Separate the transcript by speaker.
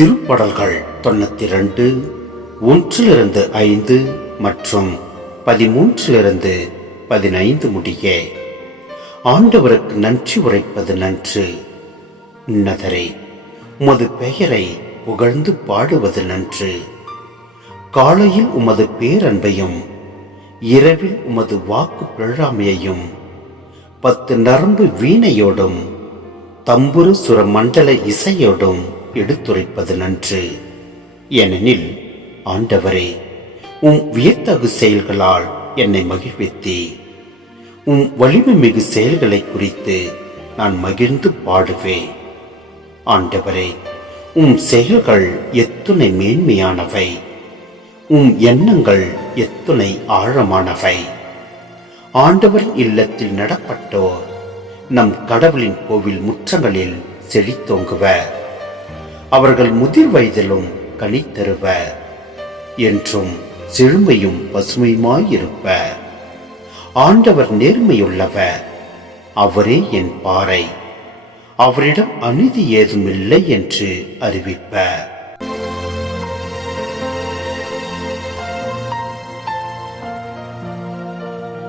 Speaker 1: திருப்படல்கள் தொண்ணூத்தி ரெண்டு ஒன்றிலிருந்து ஐந்து மற்றும் பதிமூன்றிலிருந்து பதினைந்து முடிய. ஆண்டவருக்கு நன்றி உரைப்பது நன்று. உன்னதரே உமது பெயரை புகழ்ந்து பாடுவது நன்று. காலையில் உமது பேரன்பையும் இரவில் உமது வாக்கு பிழாமையையும் பத்து நரம்பு வீணையோடும் தம்புரு சுரமண்டல இசையோடும் எடுத்துரைப்பது நன்று. ஏனெனில் ஆண்டவரே உம் வியத்தகு செயல்களால் என்னை மகிழ்வித்தே. உம் வலிமை மிகு செயல்களை குறித்து நான் மகிழ்ந்து பாடுவேன் ஆண்டவரே உம் செயல்கள் எத்துணை மேன்மையானவை. உம் எண்ணங்கள் எத்துணை ஆழமானவை. ஆண்டவரின் இல்லத்தில் நடப்பட்டோர் நம் கடவுளின் கோவில் முற்றங்களில் செழித்தோங்குவர். அவர்கள் முதிர் வயதிலும் கனி என்றும் செழுமையும் பசுமையுமாயிருப்பர் ஆண்டவர் நேர்மையுள்ளவர் அவரே என் பாறை. அவரிடம் அநீதி ஏதுமில்லை என்று அறிவிப்பர்